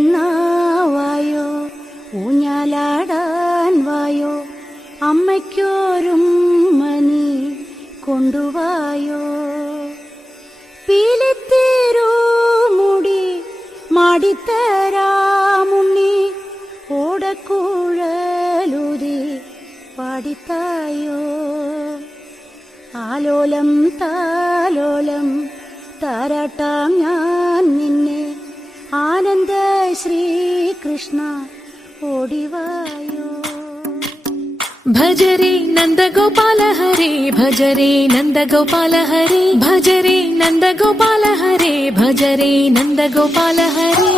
ഉണ്ണിക്കണ്ണാവായോ, ഊഞ്ഞാലാടാൻ വായോ, അമ്മയ്ക്കോരും മണി കൊണ്ടുവായോ. പീലിത്തേരോ മുടി മാടിത്തരാമുണ്ണി, ഓടക്കുഴലുതി പാടിത്തായോ. ആലോലം താലോലം താരാട്ടാം ഞാൻ നിന്നെ, ആനന്ദ ശ്രീകൃഷ്ണ ഓടിവായോ. ഭജരേ നന്ദഗോപാല ഹരേ, ഭജരേ നന്ദഗോപാല ഹരേ, ഭജരേ നന്ദഗോപാല ഹരേ, ഭജരേ നന്ദഗോപാല ഹരേ.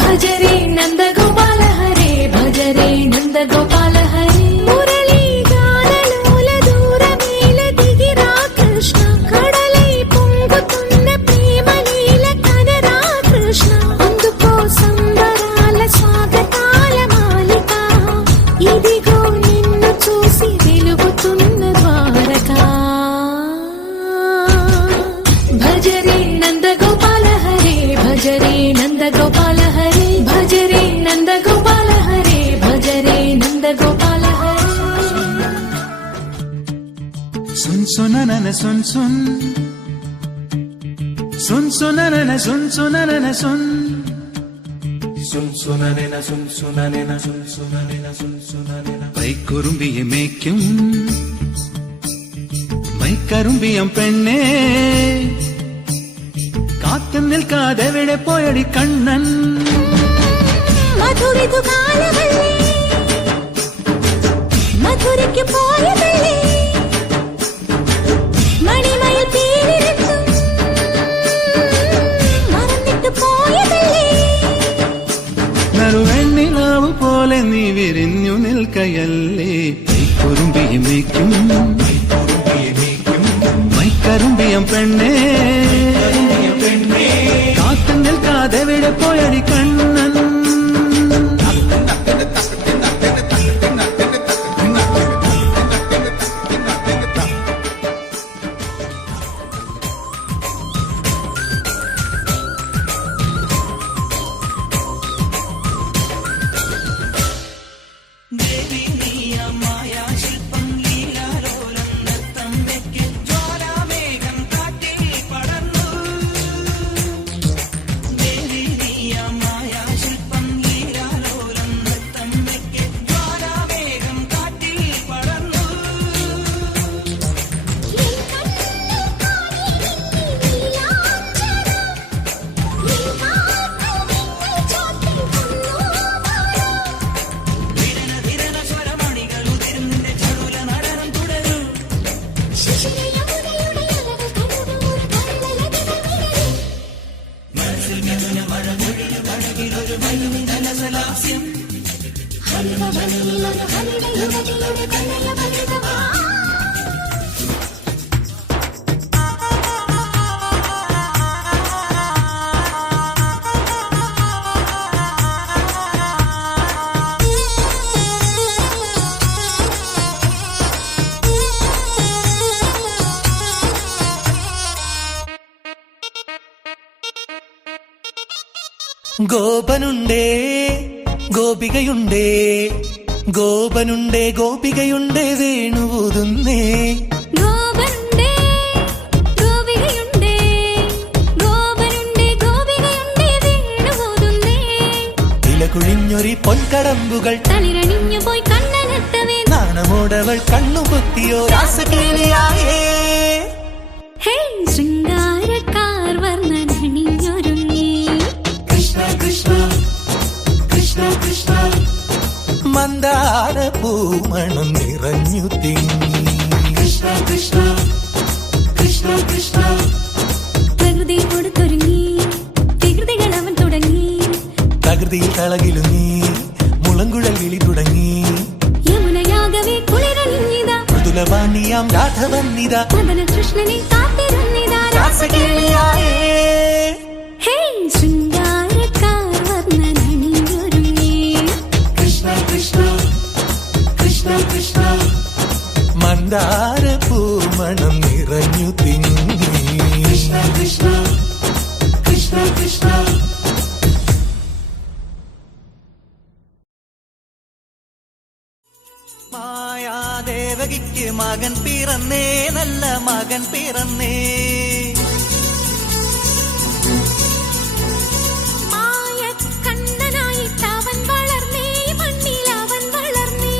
ഭജരേ നന്ദഗോപാല ഹരേ, ഭജരേ നന്ദഗോപാല ഹരേ. മുരളീ ഗാനലോല ദൂരമേല ദിഗിരാ കൃഷ്ണ, കടലൈ പൊങ്കുത്തുന്ന ప్రేమలీల కనరా కృష్ణ. అందుకో సంబరాల స్వాగతాల మాలిక, ఇదిగో నిన్ను చూసి వెలుగుతున్న ద్వారకా. భజరే నందగోపాల హరే, భజరే నందగోపాల హరే, భజరే నందగోపాల హరే, భజరే నందగోపాల హరే. సున్ సుననన సున్ సున్, సున్ సుననన సున్ సుననన సున్, സുൻ സുനനന സുൻ സുനനന സുൻ സുനനന സുൻ സുനനന. പൈക്കുറുമ്പിയെ മേയ്ക്കും മൈക്കറുമ്പിയം പെണ്ണേ, കാത്തു നിൽക്കാതെ എവിടെ പോയടി കണ്ണൻ. മധുരിതു കാലവല്ലേ, മധുരയ്ക്ക് പോയതല്ലേ, മണിമയിൽ പേരിരുത്തും മറന്നിട്ട് പോയതല്ലേ. നറുവെണ്ണിലാവു പോലെ നീ വിരിഞ്ഞു നിൽക്കയല്ലേ. പൈക്കുറുമ്പിയെ മേയ്ക്കും മൈക്കറുമ്പിയം പെണ്ണേ, കാത്തു നിൽക്കാതെ എവിടെ പോയടി കണ്ണൻ. ഗോപനുണ്ടേ ഗോപികയുണ്ടേ, ഗോപനുണ്ടേ ഗോപികയുണ്ടേ, വേണുവൂതുന്നേ. ഗോപനുണ്ടേ ഗോപികയുണ്ടേ, ഗോപനുണ്ടേ ഗോപികയുണ്ടേ, വേണുവൂതുന്നേ. ഇലകുഴിഞ്ഞൊരി പൊൻകടമ്പുകൾ തളിരണിഞ്ഞു പോയി കണ്ണനെത്തവേ, നാണമോടവൾ കണ്ണുപൊത്തിയോ രാസകേളിയായേ. ഹേ ശൃംഗാരക്കാർ വർണ്ണനണിഞ്ഞൊരുങ്ങി, കൃഷ്ണ കൃഷ്ണ കൃഷ്ണ കൃഷ്ണ, മന്ദാര പൂമണം നിറഞ്ഞു തിങ്ങി. കൃഷ്ണ കൃഷ്ണ കൃഷ്ണ കൃഷ്ണ. പ്രകൃതി കൊടുത്തൊരുങ്ങി, വികൃതികൾ അവൻ തുടങ്ങി, തകൃതിയിൽ കളകിലു നീ രാജാവാം രാഘവന്നിതാ മദന കൃഷ്ണനെ കാത്തിരുന്നിതാ രാസകേളിയായേ ഹേ ശൃംഗാരക്കാർ വർണ്ണനണിഞ്ഞൊരുങ്ങി കൃഷ്ണ കൃഷ്ണ കൃഷ്ണ കൃഷ്ണ മന്ദാര പൂമണം നിറഞ്ഞു തിങ്ങി കൃഷ്ണ കൃഷ്ണ കൃഷ്ണ കൃഷ്ണ മായാദേവകിക്ക് മകൻ പിറന്നേ നല്ല മകൻ പിറന്നേ മായക്കണ്ണനായിട്ടവൻ വളർന്നേ മണ്ണിലവൻ വളർന്നേ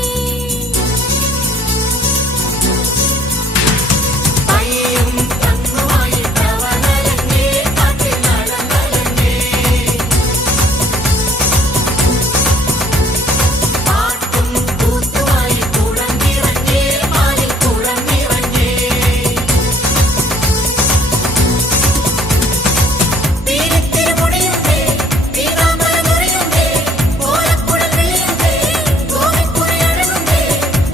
പയ്യും തന്നുമായിട്ടവനലഞ്ഞേ കാട്ടിൽ നടന്നലഞ്ഞേ പാട്ടും കൂത്തുമായി കുളം നിറഞ്ഞേ മാലിൽ കുളം നിറഞ്ഞേ തീരത്തിരുമുടിയുണ്ടേ തീരാമല നുറിയുണ്ടേ ഓലക്കുഴൽ വിളിയുണ്ടേ ഗോവിക്കുറിയഴകുണ്ടേ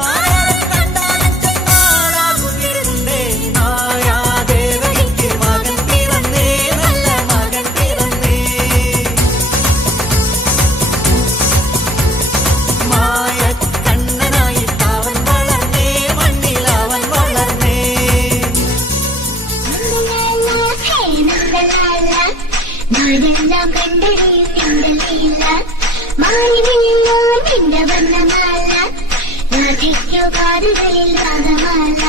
ആരാരും കണ്ടാലും ചെന്നാടാകുന്നിരുണ്ടേ മായാദേവകിക്ക് മകൻ പിറന്നേ നല്ല മകൻ പിറന്നേ മായക്കണ്ണനായിട്ടവൻ വളർന്നേ മണ്ണിലവൻ വളർന്നേ നാടെല്ലാം കണ്ടറിയും നിന്റെ ലീല മാറിവില്ലോ നിന്റെ വർണ്ണമാല രാധിക്കോ കാതുകളിൽ രാഗമാല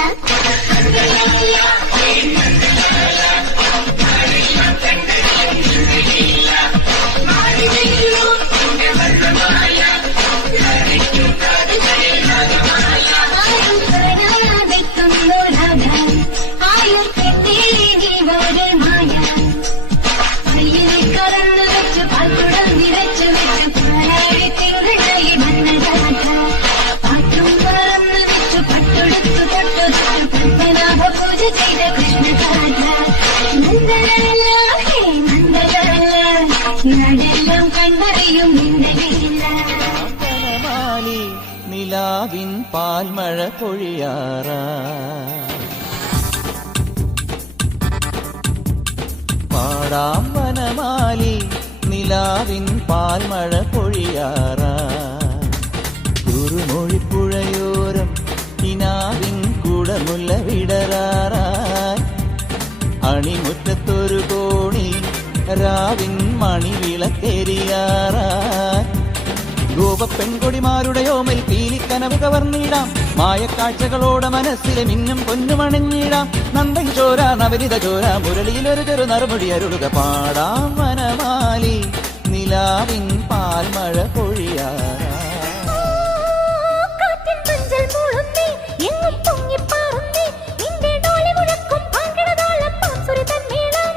ആയും നീ ഒരു മായ കയ്യിലെ കറന്നു വെച്ച് പാൽക്കുടം നിറച്ചു വെച്ച് പാലാഴി തിങ്കളായി വന്ന രാധ പാട്ടും പറന്നു വെച്ചു പട്ടൊടുത്തു തൊട്ടു പത്മനാഭ പൂജ ചെയ്ത കൃഷ്ണരാധ നന്ദനല്ല ഹേ നന്ദനല്ല നാടെല്ലാം കണ്ടറിയും നിന്നലില്ല വനമാലി നിലാവിൻ പാൽമഴ പൊഴിയാറാ പാടാം വനമാലി നിലാവിൻ പാൽമഴ പൊഴിയാറാ കുറുമൊഴിപ്പുഴയോരം കിനാവിൻ കുടമുല്ല വിടരാറായി അണിമുറ്റത്തൊരു കോണി രാവിൻ മണിവിളക്കെരിയാറായി ഗോപപ്പെൺകൊടിമാരുടെ ഓമൽ പീലിക്കനവ് കവർന്നിടാം മായക്കാഴ്ചകളോടെ മനസ്സിലെ മിന്നും പൊന്നുമണിഞ്ഞിടാം നന്ദൻ ചോര നവരിത ചോര മുരളിയിലൊരു ചെറു നറുമുടി അരുളുക പാടാം വനമാലി നിലാവിൻ പാൽമഴ പൊഴിയാറാ കാറ്റിൻ മഞ്ചൽ മൂളുന്നേ എങ്ങും പൊങ്ങിപ്പാറുന്നേ നിന്റെ ഡോളി മുഴക്കും പാങ്കിടതാളം പാംസുരി തന്മേളം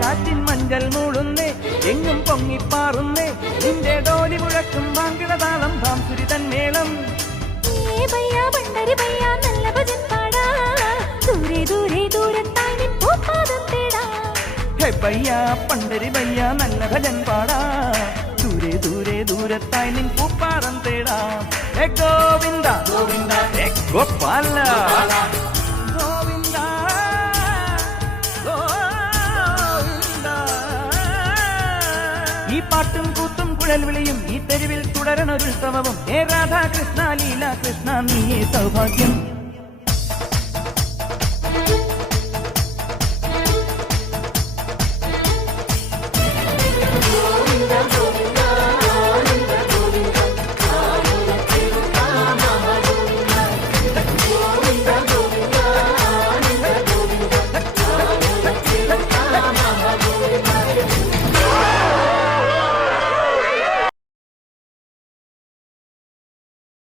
കാറ്റിൻ മഞ്ചൽ മൂടുന്നേ എങ്ങും പൊങ്ങിപ്പാറുന്നേ നിന്റെ ഡോലി മുഴക്കും വാങ്കിടതാളം ഭാംസുരി തന്മേളം ഏ ഭയ്യാ പണ്ടരി ഭയ്യാ നല്ല ഭജൻ പാടാ ദൂരെ ദൂരെ ദൂരത്തായി നിൻ പൂപ്പാദം തേടാ ഹേ ഭയ്യ പണ്ടരി ഭയ്യ നല്ല ഭജൻ പാടാ ദൂരെ ദൂരെ ദൂരത്തായി നിൻ പൂപ്പാറം തേടാം ഹേ ഗോവിന്ദ ഗോവിന്ദ ഹേ ഗോപാല ഗോവിന്ദ ഗോവിന്ദ ഈ പാട്ടും കൂത്തും കുഴൽ വിളിയും ഈ തെരുവിൽ തുടരണൊരുത്സവവും ഹേ രാധാ കൃഷ്ണ ലീല കൃഷ്ണ നീ സൗഭാഗ്യം